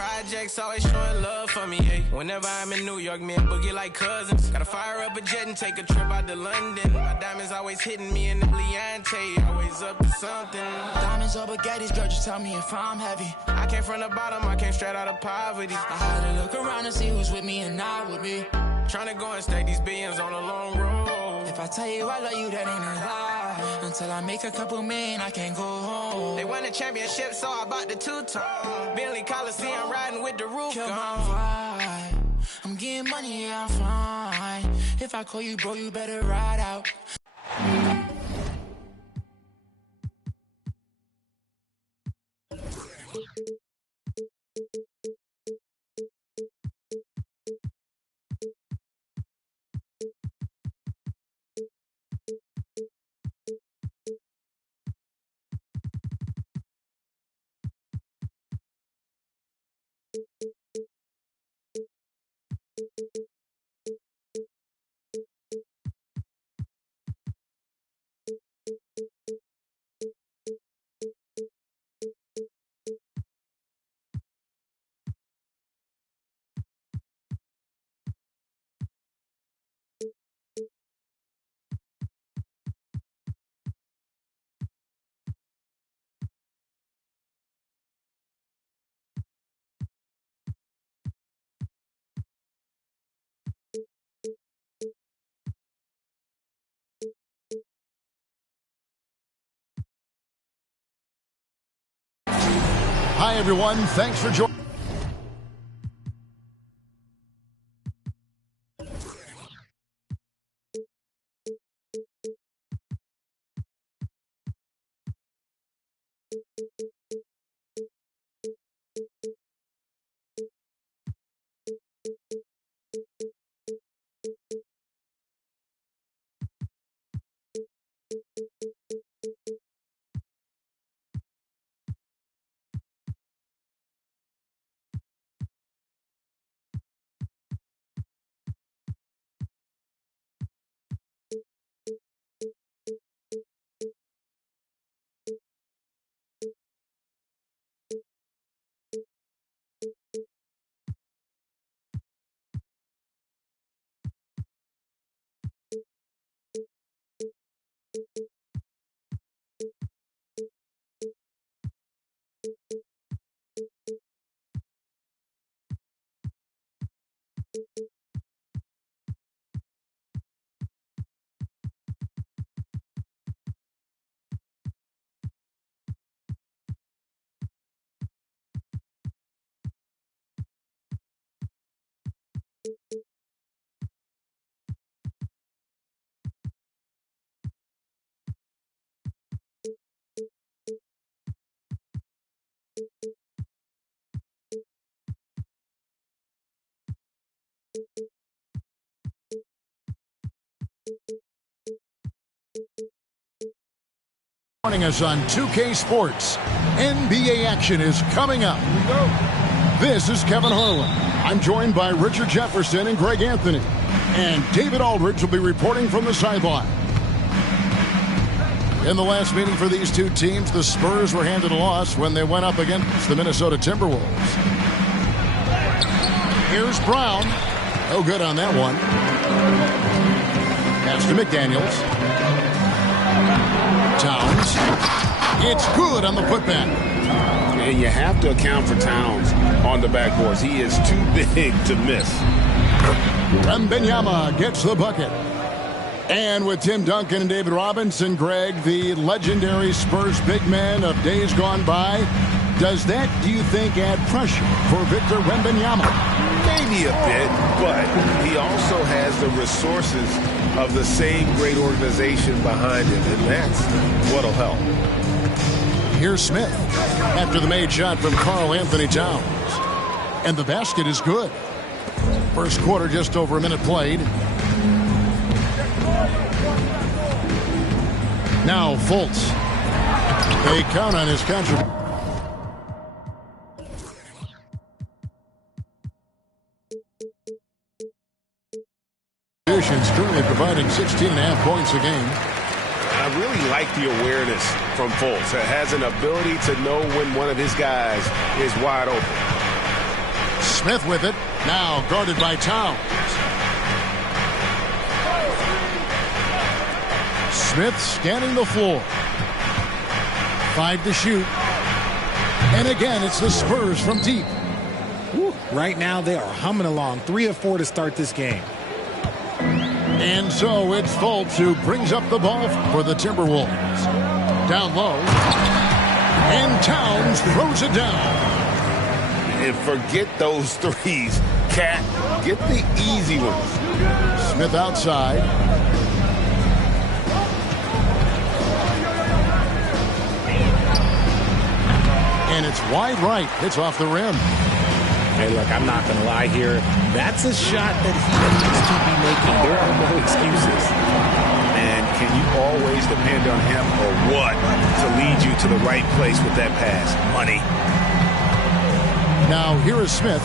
projects, always showing love for me, hey. Whenever I'm in New York, me and Boogie like cousins. Gotta fire up a jet and take a trip out to London. My diamonds always hitting me in the Leontay, always up to something. Diamonds or baguettes, girl, just tell me if I'm heavy. I came from the bottom, I came straight out of poverty. I had to look around and see who's with me and not with me. Tryna go and stack these billions on a long road. If I tell you I love you, that ain't a lie. Until I make a couple million, I can't go home. They won the championship, so I bought the two-tone. Bentley Coliseum, riding with the roof gone. I'm getting money, yeah, I'm fine. If I call you, bro, you better ride out. Hi, everyone. Thanks for joining. Joining us on 2K Sports, NBA action is coming up. Here we go. This is Kevin Harlan. I'm joined by Richard Jefferson and Greg Anthony. And David Aldridge will be reporting from the sideline. In the last meeting for these two teams, the Spurs were handed a loss when they went up against the Minnesota Timberwolves. Here's Brown. No good on that one. Pass to McDaniels. Towns. It's good on the putback. And you have to account for Towns on the backboards. He is too big to miss. Wembanyama gets the bucket. And with Tim Duncan and David Robinson, Greg, the legendary Spurs big man of days gone by, does that, do you think, add pressure for Victor Wembanyama? Maybe a bit, but he also has the resources of the same great organization behind him, and that's what'll help. Here's Smith after the made shot from Karl Anthony Towns. And the basket is good. First quarter, just over a minute played. Now Fultz. They count on his contribution. Currently providing 16.5 points a game. I really like the awareness from Fultz. Has an ability to know when one of his guys is wide open. Smith with it. Now guarded by Towns. Smith scanning the floor. 5 to shoot. And again, it's the Spurs from deep. Woo. Right now, they are humming along. 3 of 4 to start this game. And so it's Fultz who brings up the ball for the Timberwolves. Down low. And Towns throws it down. And forget those threes. Cat, get the easy ones. Smith outside. And it's wide right. It's off the rim. Hey, look, I'm not going to lie here. That's a shot that he needs to be making. There are no excuses. And can you always depend on him or what to lead you to the right place with that pass? Money. Now here is Smith.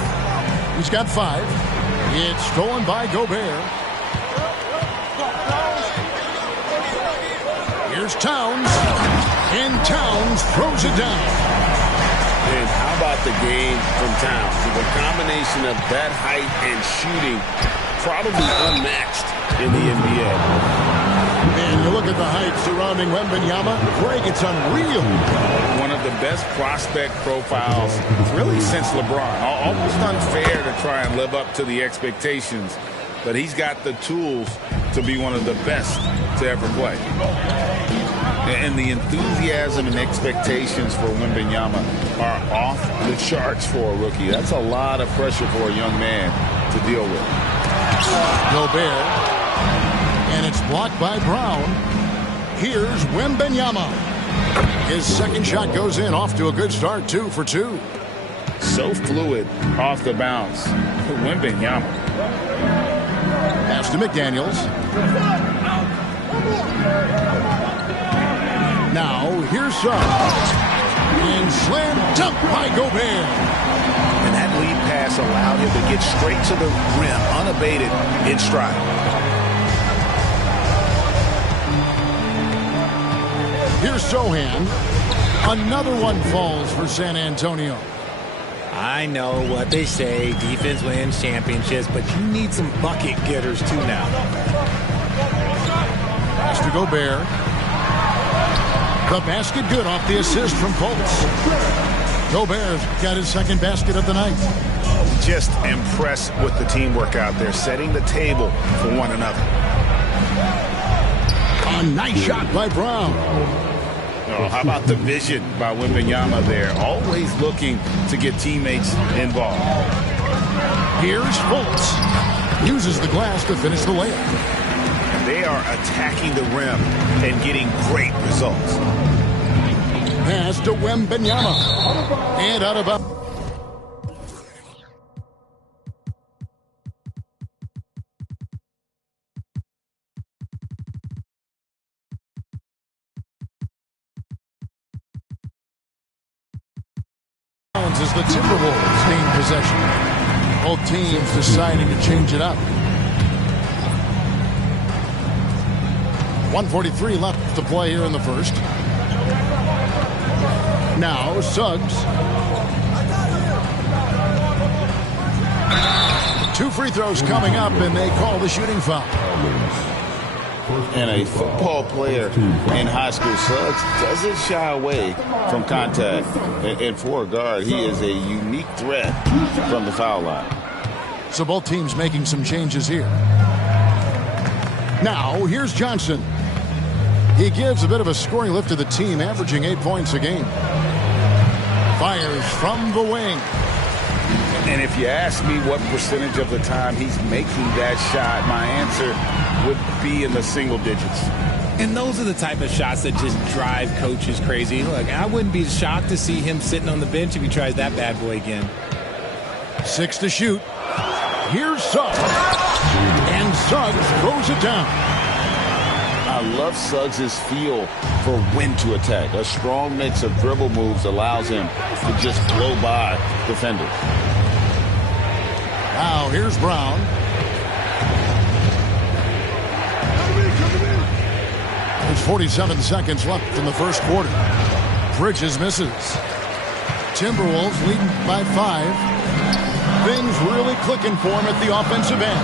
He's got 5. It's stolen by Gobert. Here's Towns. And Towns throws it down. And how about the game from Towns? The combination of that height and shooting, probably unmatched in the NBA. And you look at the height surrounding Wembanyama. Greg, it's unreal. One of the best prospect profiles really since LeBron. Almost unfair to try and live up to the expectations, but he's got the tools to be one of the best to ever play. And the enthusiasm and expectations for Wembanyama are off the charts for a rookie. That's a lot of pressure for a young man to deal with. Gobert. And it's blocked by Brown. Here's Wembanyama. His second shot goes in, off to a good start, 2 for 2. So fluid off the bounce. Wembanyama. Pass to McDaniels. Now, here's Suggs. And slam dunk by Gobert. And that lead pass allowed him to get straight to the rim, unabated, in stride. Here's Sohan. Another one falls for San Antonio. I know what they say, defense wins championships, but you need some bucket getters too now. Pass to Gobert. The basket good off the assist from Fultz. Gobert's got his second basket of the night. Just impressed with the teamwork out there, setting the table for one another. A nice shot by Brown. Oh, how about the vision by Wembanyama there? Always looking to get teammates involved. Here's Fultz. Uses the glass to finish the layup. They are attacking the rim and getting great results. Pass to Wembanyama. And out of bounds. Is the Timberwolves gain possession. Both teams deciding to change it up. 1:43 left to play here in the first. Now Suggs. 2 free throws coming up, and they call the shooting foul. And a football player in high school, Suggs doesn't shy away from contact. And for a guard, he is a unique threat from the foul line. So both teams making some changes here. Now, here's Johnson. He gives a bit of a scoring lift to the team, averaging 8 points a game. Fires from the wing. And if you ask me what percentage of the time he's making that shot, my answer would be in the single digits. And those are the type of shots that just drive coaches crazy. Look, I wouldn't be shocked to see him sitting on the bench if he tries that bad boy again. 6 to shoot. Here's Suggs. And Suggs throws it down. I love Suggs' feel for when to attack. A strong mix of dribble moves allows him to just blow by defenders. Now here's Brown. There's 47 seconds left in the first quarter. Bridges misses. Timberwolves leading by 5. things really clicking for him at the offensive end.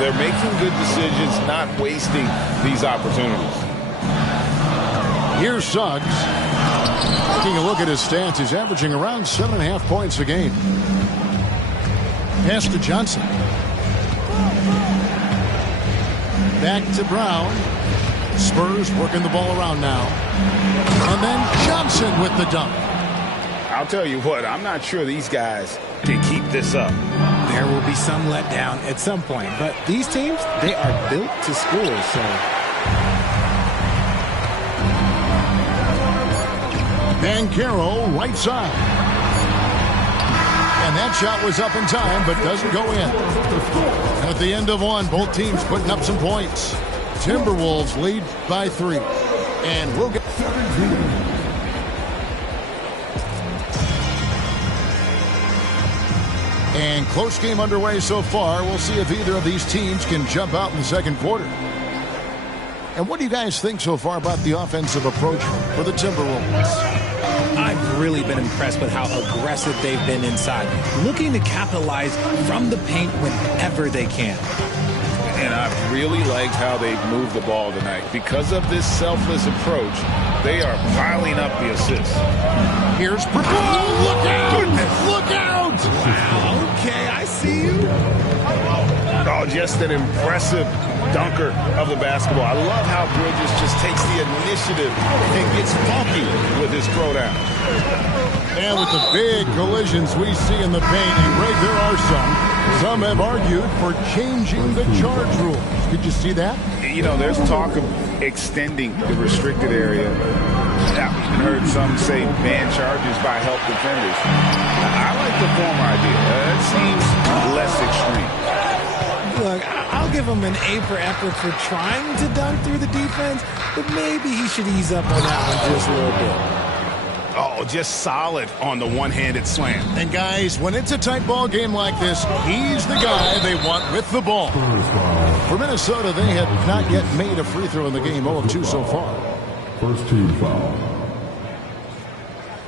They're making good decisions, not wasting these opportunities. Here's Suggs. Taking a look at his stats, he's averaging around 7.5 points a game. Pass to Johnson. Back to Brown. Spurs working the ball around now. And then Johnson with the dunk. I'll tell you what, I'm not sure these guys can keep this up. There will be some letdown at some point, but these teams, they are built to score, so. Banchero, right side. And that shot was up in time, but doesn't go in. At the end of one, both teams putting up some points. Timberwolves lead by 3. And we'll get... And close game underway so far. We'll see if either of these teams can jump out in the second quarter. And what do you guys think so far about the offensive approach for the Timberwolves? I've really been impressed with how aggressive they've been inside, looking to capitalize from the paint whenever they can. And I've really liked how they've moved the ball tonight. Because of this selfless approach, they are piling up the assists. Here's look out! Goodness. Look out! Wow, okay, I see you. Oh, just an impressive dunker of the basketball. I love how Bridges just takes the initiative and gets funky with his throwdown. And with the big collisions we see in the paint, and Greg, there are some. Some have argued for changing the charge rule. Did you see that? You know, there's talk of extending the restricted area. I've even heard some say ban charges by help defenders. I like the former idea. It seems less extreme. Look, I'll give him an A for effort for trying to dunk through the defense, but maybe he should ease up on that one just a little bit. Oh, just solid on the one-handed slam. And guys, when it's a tight ball game like this, he's the guy they want with the ball. For Minnesota, they have not yet made a free throw in the game, 0 of 2 so far. First team foul.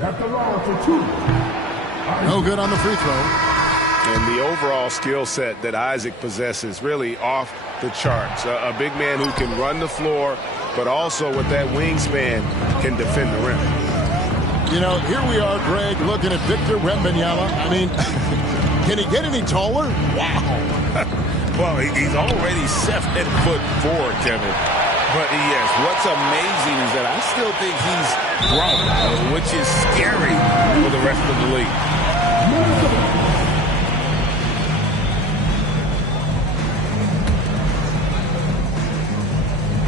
At the line for 2. No good on the free throw. And the overall skill set that Isaac possesses really off the charts. A big man who can run the floor, but also with that wingspan can defend the rim. You know, here we are, Greg, looking at Victor Wembanyama. I mean, can he get any taller? Wow. Well, he's already 7'4", Kevin. But yes, what's amazing is that I still think he's grown, which is scary for the rest of the league.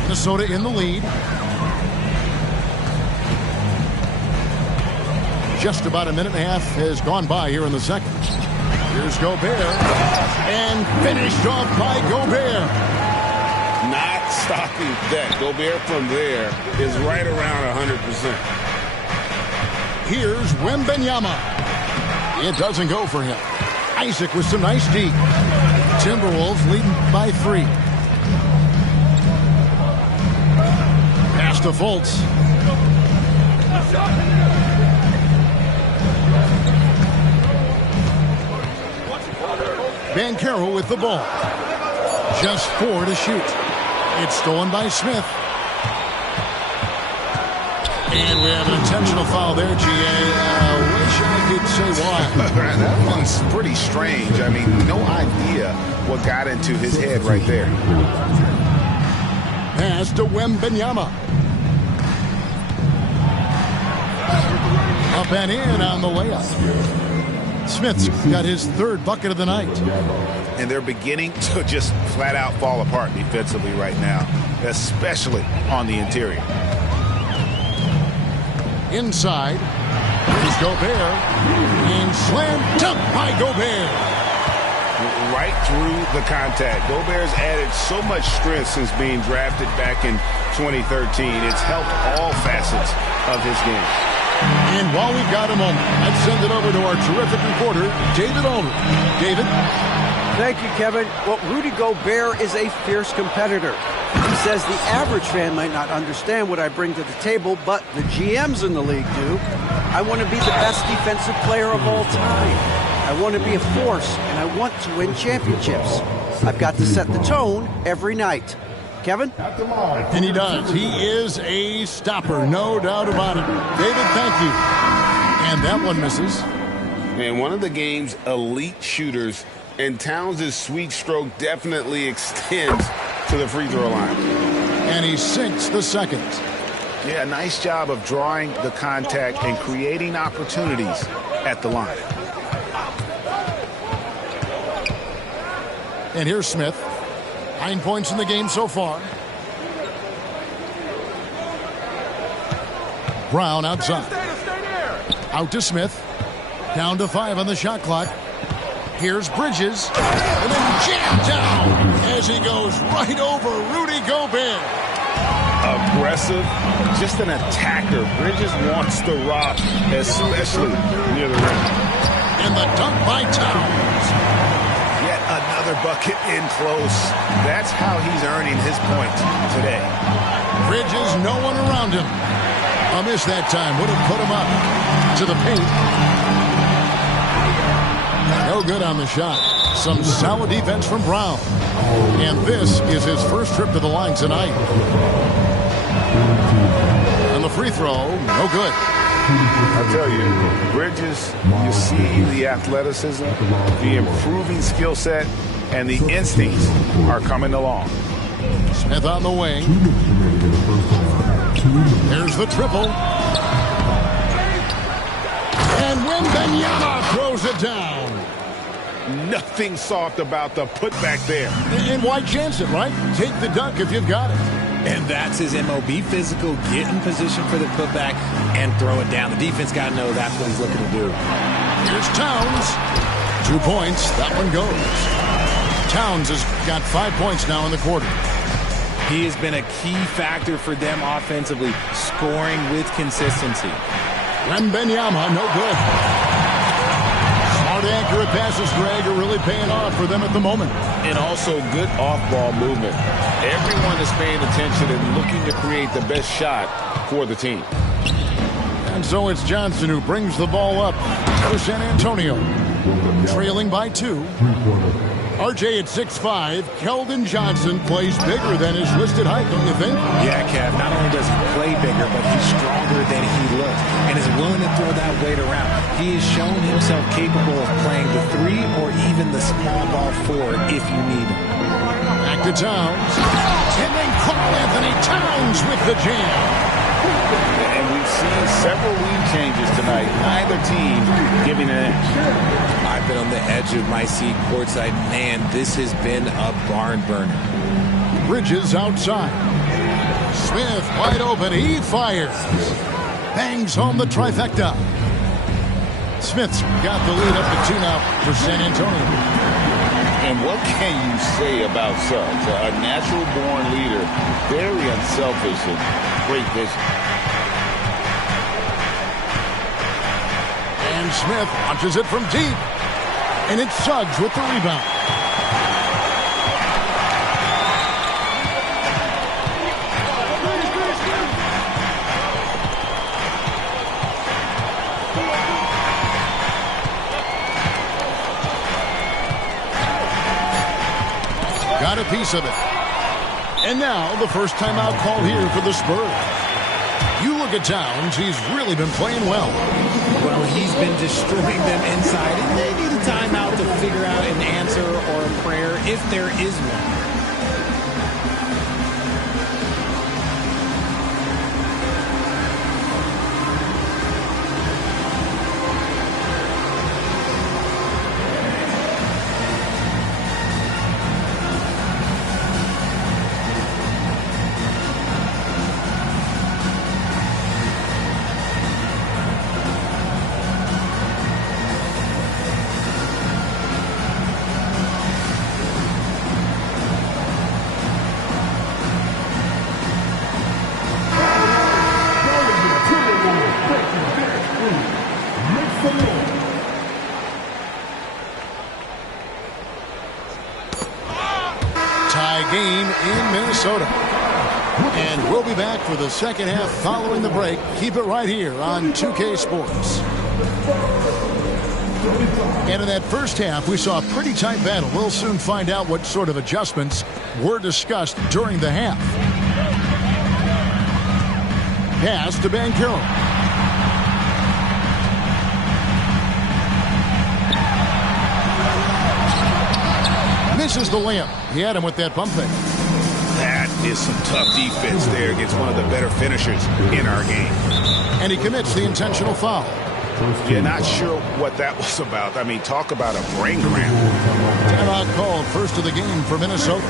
Minnesota in the lead. Just about a minute and a half has gone by here in the second. Here's Gobert. And finished off by Gobert. Not stopping that. Gobert from there is right around 100%. Here's Wembanyama. It doesn't go for him. Isaac with some nice D. Timberwolves leading by 3. Pass to Fultz. Banchero with the ball. Just 4 to shoot. It's stolen by Smith. And we have an intentional foul there, G.A. Wish I could say why. That one's pretty strange. I mean, no idea what got into his head right there. Pass to Wembanyama. Up and in on the layup. Smith's got his 3rd bucket of the night. And they're beginning to just flat out fall apart defensively right now, especially on the interior. Inside is Gobert. And slam dunk by Gobert. Right through the contact. Gobert's added so much strength since being drafted back in 2013. It's helped all facets of his game. And while we've got a moment, let's send it over to our terrific reporter, David Aldridge. David? Thank you, Kevin. Well, Rudy Gobert is a fierce competitor. He says the average fan might not understand what I bring to the table, but the GMs in the league do. I want to be the best defensive player of all time. I want to be a force, and I want to win championships. I've got to set the tone every night. Kevin? And he does. He is a stopper, no doubt about it. David, thank you. And that one misses. And one of the game's elite shooters, and Towns' sweet stroke definitely extends to the free throw line. And he sinks the second. Yeah, nice job of drawing the contact and creating opportunities at the line. And here's Smith. 9 points in the game so far. Brown outside. Out to Smith. Down to 5 on the shot clock. Here's Bridges. And then jammed down as he goes right over Rudy Gobert. Aggressive, just an attacker. Bridges wants the rock, especially near the rim. And the dunk by Towns. Yet another bucket in close. That's how he's earning his points today. Bridges, no one around him. A miss that time would have put him up to the paint. No good on the shot. Some solid defense from Brown. And this is his first trip to the line tonight. And the free throw, no good. I tell you, Bridges, you see the athleticism, the improving skill set, and the instincts are coming along. Smith on the wing. There's the triple. And Wembanyama throws it down. Nothing soft about the putback there. And why chance it, right? Take the dunk if you've got it. And that's his MO. Be physical, get in position for the putback, and throw it down. The defense got to know that's what he's looking to do. Here's Towns. 2 points. That one goes. Towns has got 5 points now in the quarter. He has been a key factor for them offensively, scoring with consistency. Wembanyama, no good. Smart, accurate passes, Greg, are really paying off for them at the moment. And also good off-ball movement. Everyone is paying attention and looking to create the best shot for the team. And so it's Johnson who brings the ball up for San Antonio. Trailing by 2. RJ at 6'5", Keldon Johnson plays bigger than his listed height, don't you think? Yeah, Kev. Not only does he play bigger, but he's stronger than he looks and is willing to throw that weight around. He has shown himself capable of playing the 3 or even the small ball 4 if you need him. Back to Towns. And then Karl-Anthony Towns with the jam. And we've seen several lead changes tonight. Neither team giving an edge. I've been on the edge of my seat courtside. Man, this has been a barn burner. Bridges outside. Smith wide open. He fires. Bangs home the trifecta. Smith's got the lead up to 2 now for San Antonio. And what can you say about Suggs? A natural-born leader, very unselfish and great vision. And Smith launches it from deep. And it's Suggs with the rebound. Got a piece of it. And now the first timeout called here for the Spurs. You look at Towns, he's really been playing well. Well, he's been destroying them inside, and they need a timeout to figure out an answer or a prayer if there is one. Game in Minnesota. And we'll be back for the second half following the break. Keep it right here on 2K Sports. And in that first half, we saw a pretty tight battle. We'll soon find out what sort of adjustments were discussed during the half. Pass to Banchero. Misses the layup. He had him with that pump fake. That is some tough defense there against one of the better finishers in our game. And he commits the intentional foul. You're not sure what that was about. I mean, talk about a brain cramp. Timeout called, first of the game for Minnesota.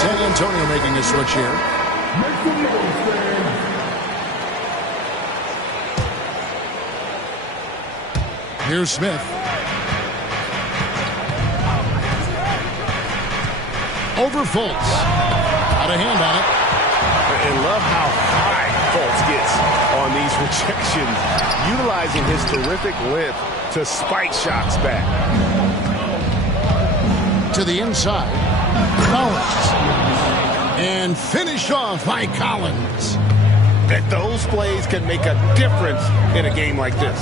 San Antonio making a switch here. Here's Smith. Over Fultz. Got a hand on it. And love how high Fultz gets on these rejections, utilizing his terrific length to spike shots back. To the inside. Collins. And finished off by Collins. That those plays can make a difference in a game like this.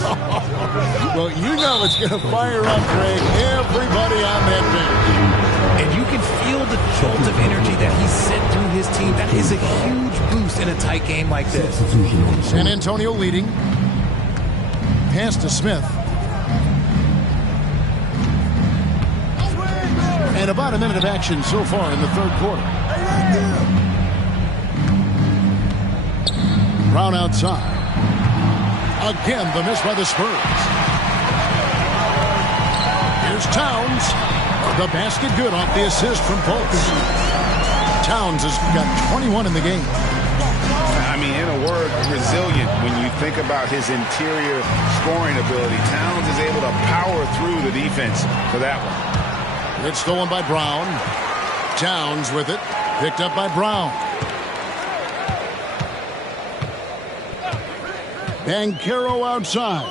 Well, you know it's going to fire up, Greg, everybody on that bench. And you can feel the jolt of energy that he sent through his team. That is a huge boost in a tight game like this. San Antonio leading. Pass to Smith. And about a minute of action so far in the third quarter. Brown outside. Again, the miss by the Spurs. Here's Towns. The basket good off the assist from Fultz. Towns has got 21 in the game. I mean, in a word, resilient. When you think about his interior scoring ability, Towns is able to power through the defense for that one. It's stolen by Brown. Towns with it. Picked up by Brown. Banchero outside.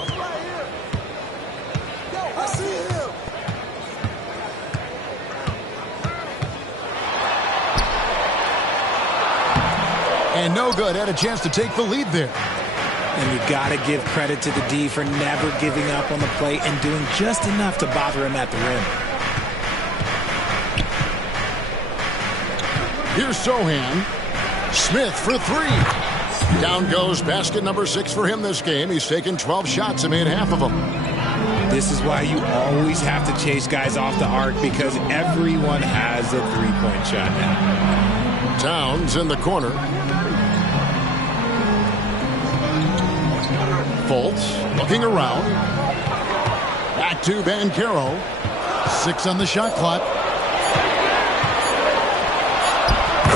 And no good. Had a chance to take the lead there. And you got to give credit to the D for never giving up on the play and doing just enough to bother him at the rim. Here's Sohan. Smith for three. Down goes basket number 6 for him this game. He's taken 12 shots and made half of them. This is why you always have to chase guys off the arc, because everyone has a three-point shot now. Towns in the corner. Fultz looking around. Back to Banchero. 6 on the shot clock.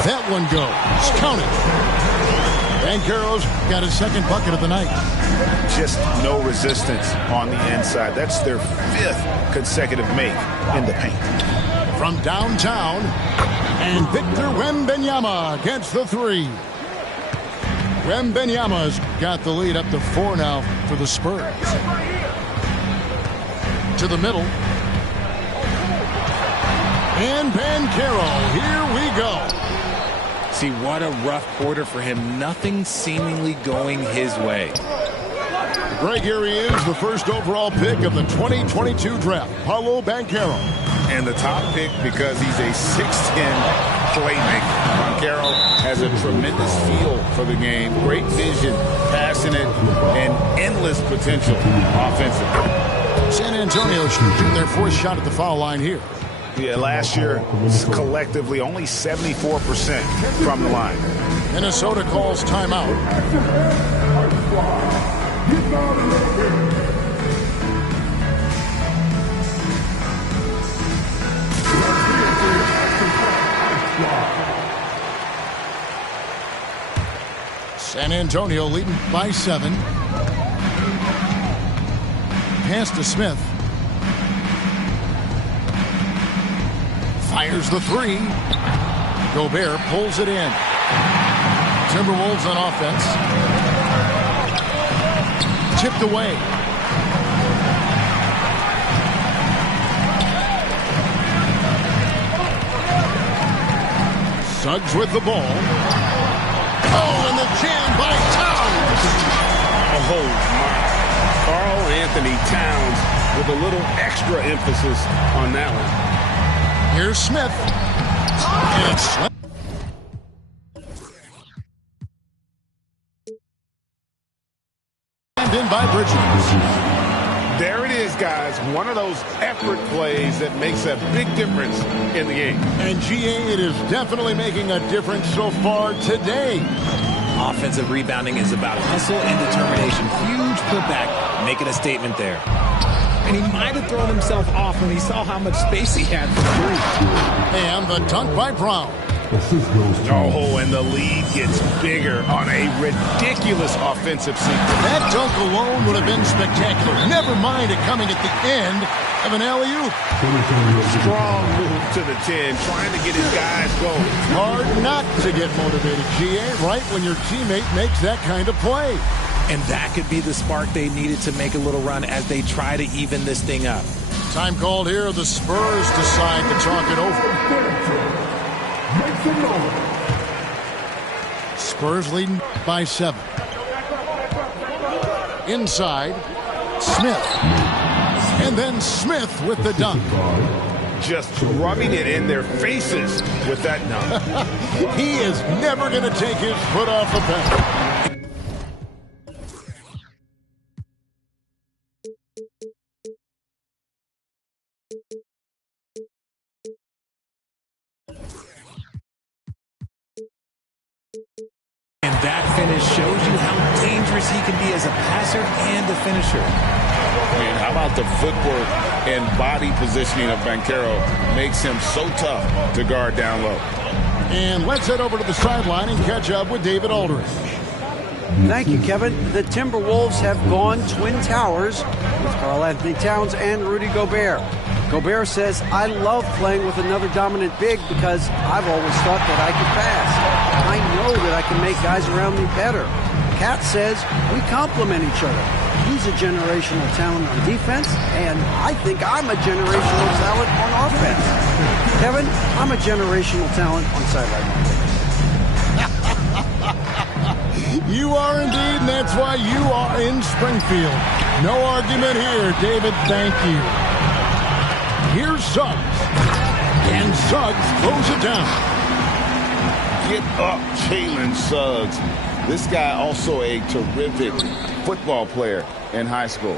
That one goes. Count it. Banchero's got his second bucket of the night. Just no resistance on the inside. That's their 5th consecutive make in the paint. From downtown, and Victor Wembanyama gets the 3. Wembanyama's got the lead up to 4 now for the Spurs. To the middle. And Banchero, here we go. See, what a rough quarter for him. Nothing seemingly going his way. Greg, here he is, the first overall pick of the 2022 draft, Paolo Banchero. And the top pick because he's a 6'10 playmaker. Banchero has a tremendous feel for the game, great vision, passionate, and endless potential offensively. San Antonio shooting their 4th shot at the foul line here. Yeah, last year, collectively, only 74% from the line. Minnesota calls timeout. San Antonio leading by 7. Pass to Smith. Fires the 3. Gobert pulls it in. Timberwolves on offense. Tipped away. Suggs with the ball. Oh, and the jam by Towns. Oh, my. Karl Anthony Towns with a little extra emphasis on that one. Here's Smith. And it's slammed in by Bridges. There it is, guys. One of those effort plays that makes a big difference in the game. And GA, it is definitely making a difference so far today. Offensive rebounding is about hustle and determination. Huge putback, making a statement there. And he might have thrown himself off when he saw how much space he had for three. And the dunk by Brown. Oh, and the lead gets bigger on a ridiculous offensive sequence. That dunk alone would have been spectacular. Never mind it coming at the end of an alley-oop. Strong move to the 10, trying to get his guys going. Hard not to get motivated, GA, right when your teammate makes that kind of play. And that could be the spark they needed to make a little run as they try to even this thing up. Time called here. The Spurs decide to talk it over. Spurs leading by 7. Inside, Smith. And then Smith with the dunk. Just rubbing it in their faces with that dunk. He is never going to take his foot off the pedal. And that finish shows you how dangerous he can be as a passer and a finisher. Man, how about the footwork and body positioning of Banchero makes him so tough to guard down low. And let's head over to the sideline and catch up with David Aldridge. Thank you, Kevin. The Timberwolves have gone Twin Towers with Karl Anthony Towns and Rudy Gobert. Gobert says, I love playing with another dominant big because I've always thought that I could pass. I know that I can make guys around me better. Cat says, we complement each other. He's a generational talent on defense, and I think I'm a generational talent on offense. Kevin, I'm a generational talent on sideline. You are indeed, and that's why you are in Springfield. No argument here, David. Thank you. Here's Suggs. And Suggs throws it down. Get up, Jalen Suggs. This guy also a terrific football player in high school.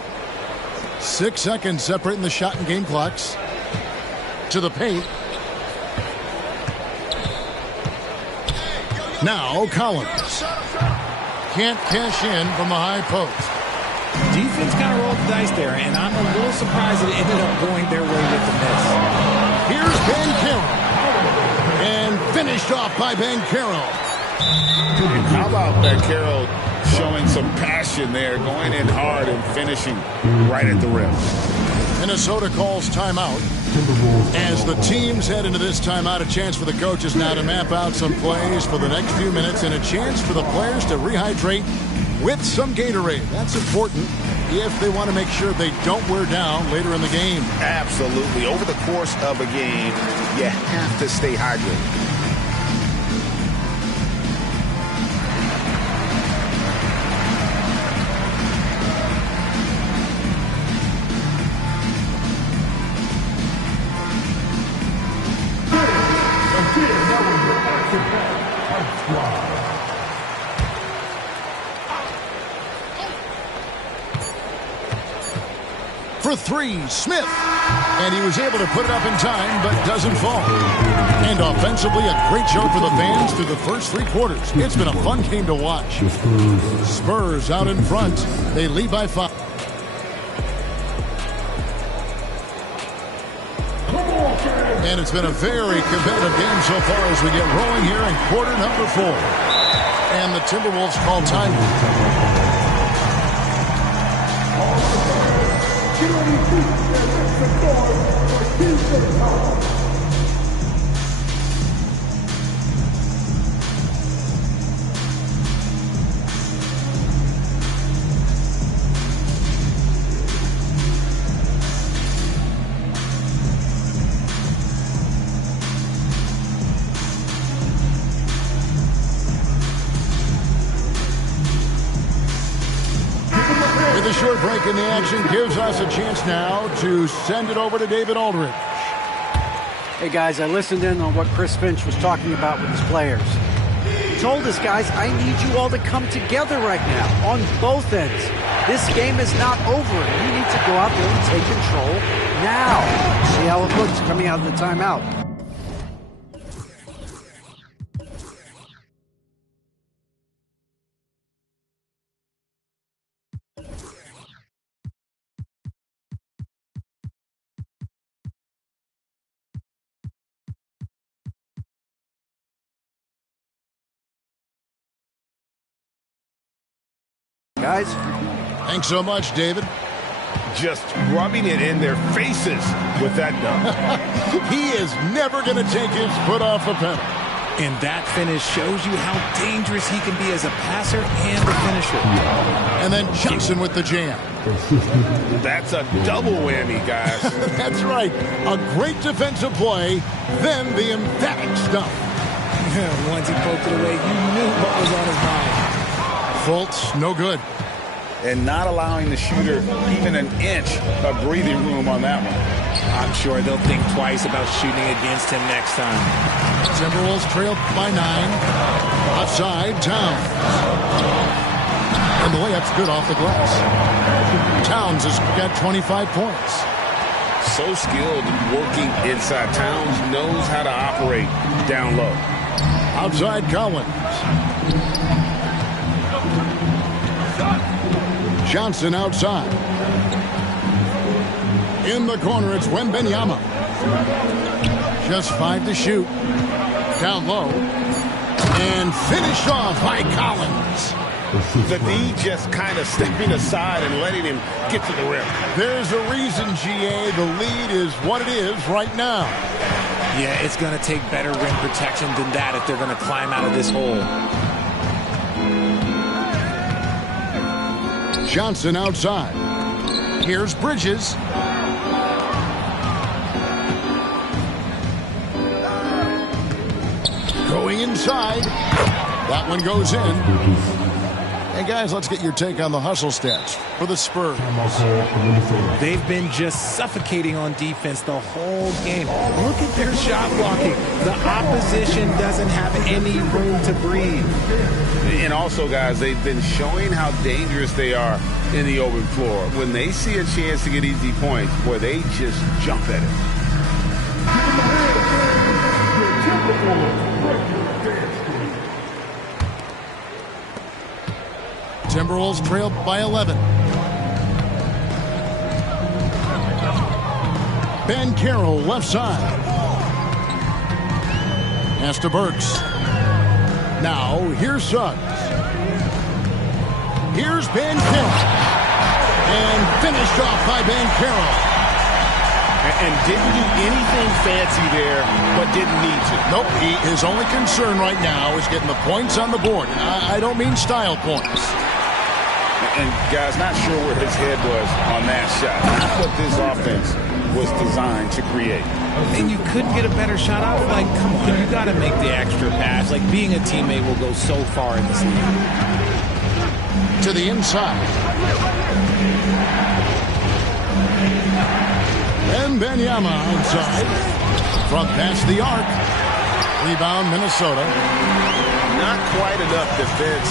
6 seconds separating the shot and game clocks. To the paint. Now Collins. Can't cash in from the high post. Defense kind of rolled the dice there, and I'm a little surprised that it ended up going their way with the miss. Here's Banchero. And finished off by Banchero. How about Banchero showing some passion there, going in hard and finishing right at the rim. Minnesota calls timeout. As the teams head into this timeout, a chance for the coaches now to map out some plays for the next few minutes and a chance for the players to rehydrate with some Gatorade. That's important if they want to make sure they don't wear down later in the game. Absolutely. Over the course of a game, you have to stay hydrated. For three, Smith. And he was able to put it up in time, but doesn't fall. And offensively, a great show for the fans through the first 3 quarters. It's been a fun game to watch. Spurs out in front. They lead by 5. And it's been a very competitive game so far as we get rolling here in quarter number 4. And the Timberwolves call time. short break in the action gives us a chance now to send it over to David Aldridge. Hey guys, I listened in on what Chris Finch was talking about with his players. He told us, guys, I need you all to come together right now on both ends. This game is not over. You need to go out there and take control now. See how it looks coming out of the timeout. Guys, thanks so much, David. Just rubbing it in their faces with that dunk. He is never going to take his foot off the pedal. And that finish shows you how dangerous he can be as a passer and a finisher. And then Johnson with the jam. That's a double whammy, guys. That's right. A great defensive play, then the emphatic stuff. Once he poked it away, you knew what was on his mind. Fultz, no good. And not allowing the shooter even an inch of breathing room on that one. I'm sure they'll think twice about shooting against him next time. Timberwolves trailed by 9. Outside, Towns. And the layup's good off the glass. Towns has got 25 points. So skilled working inside. Towns knows how to operate down low. Outside, Collins. Johnson outside. In the corner, it's Wembanyama. Just 5 to shoot. Down low. And finished off by Collins. The D just kind of stepping aside and letting him get to the rim. There's a reason, GA, the lead is what it is right now. Yeah, it's going to take better rim protection than that if they're going to climb out of this hole. Johnson outside. Here's Bridges. Going inside. That one goes in. Hey, guys, let's get your take on the hustle stats for the Spurs. They've been just suffocating on defense the whole game. Look at their shot blocking. The opposition doesn't have any room to breathe. And also, guys, they've been showing how dangerous they are in the open floor. When they see a chance to get easy points, boy, they just jump at it. Timberwolves trailed by 11. Ben Carroll left side. Pass to Burks. Now here's Suggs. Here's Ben Carroll. And finished off by Ben Carroll. And didn't do anything fancy there, but didn't need to. Nope, his only concern right now is getting the points on the board. And I don't mean style points. And, guys, not sure where his head was on that shot. Not what this offense was designed to create. And you couldn't get a better shot off. Like, come on, you got to make the extra pass. Like, being a teammate will go so far in this game. To the inside. And Wembanyama outside. Front past the arc. Rebound, Minnesota. Not quite enough defense.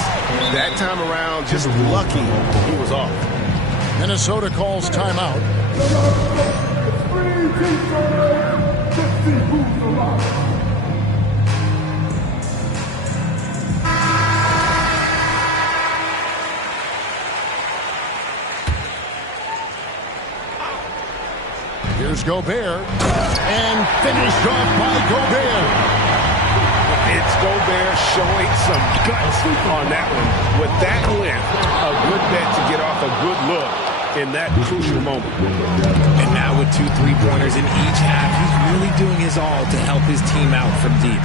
That time around, just lucky he was off. Minnesota calls timeout. Here's Gobert. And finished off by Gobert. It's Gobert showing some guts on that one. With that length, a good bet to get off a good look in that crucial moment. And now with 2 3-pointers in each half, he's really doing his all to help his team out from deep.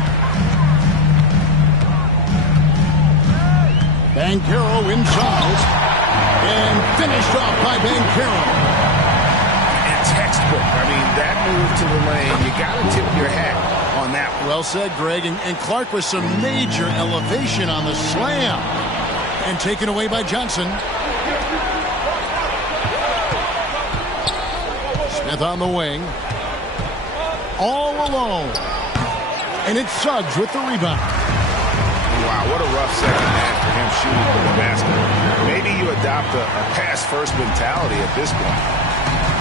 Banchero inside. And finished off by Banchero. And textbook. I mean, that move to the lane, you got to tip your hat on that one. Well said, Greg. And Clark with some major elevation on the slam. And taken away by Johnson. Smith on the wing. All alone. And it's Suggs with the rebound. Wow, what a rough second half for him shooting from the basket. Maybe you adopt a pass-first mentality at this point.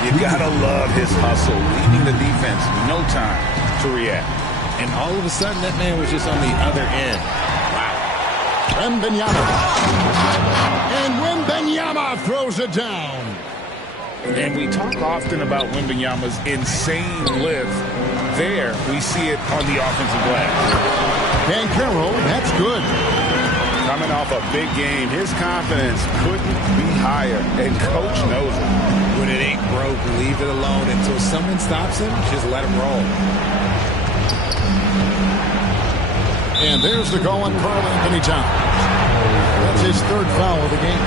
You gotta love his hustle, leaving the defense no time to react. And all of a sudden, that man was just on the other end. Wembanyama. And Wembanyama throws it down. And we talk often about Wembanyama's insane lift. There, we see it on the offensive glass. Banchero, that's good. Coming off a big game, his confidence couldn't be higher, and Coach knows it. When it ain't broke, leave it alone until someone stops him. Just let him roll. And there's the call on Karl-Anthony Towns. That's his third foul of the game.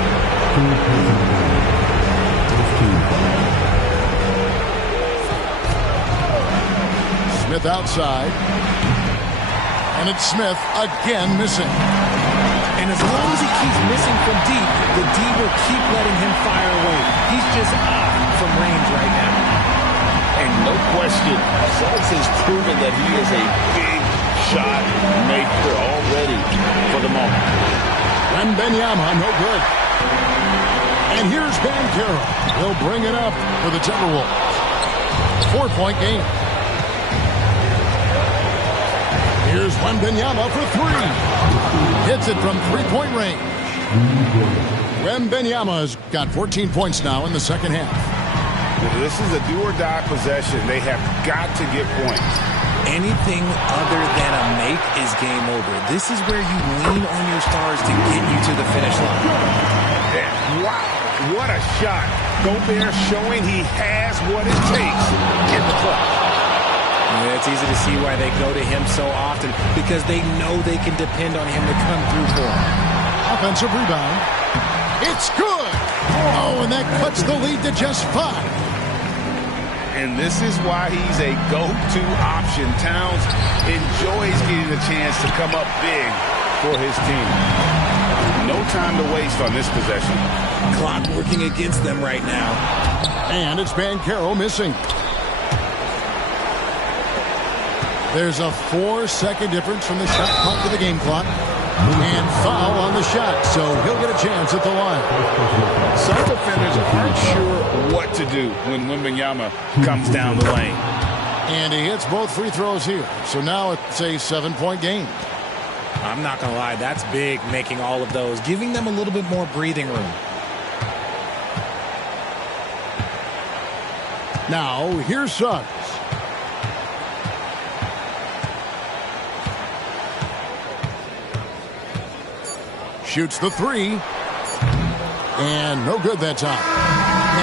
Smith outside. And it's Smith again missing. And as long as he keeps missing from deep, the D will keep letting him fire away. He's just off from range right now. And no question, Suggs has proven that he is a big shot maker already for the moment. Wembanyama, no good. And here's Banchero. He'll bring it up for the Timberwolves. 4-point game. Here's Wembanyama for three. Hits it from three-point range. Wembanyama's got 14 points now in the second half. This is a do-or-die possession. They have got to get points. Anything other than a make is game over. This is where you lean on your stars to get you to the finish line. Yeah. Wow, what a shot. Gobert showing he has what it takes in the clutch. Yeah, it's easy to see why they go to him so often, because they know they can depend on him to come through for them. Offensive rebound. It's good. Oh, and that cuts the lead to just 5. And this is why he's a go-to option. Towns enjoys getting a chance to come up big for his team. No time to waste on this possession. Clock working against them right now. And it's Banchero missing. There's a 4-second difference from the shot clock to the game clock. And foul on the shot, so he'll get a chance at the line. Some defenders aren't sure what to do when Wembanyama comes down the lane. And he hits both free throws here. So now it's a 7-point game. I'm not going to lie, that's big, making all of those, giving them a little bit more breathing room. Now, here's Suggs. Shoots the three. And no good that time.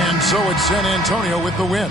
And so it's San Antonio with the win.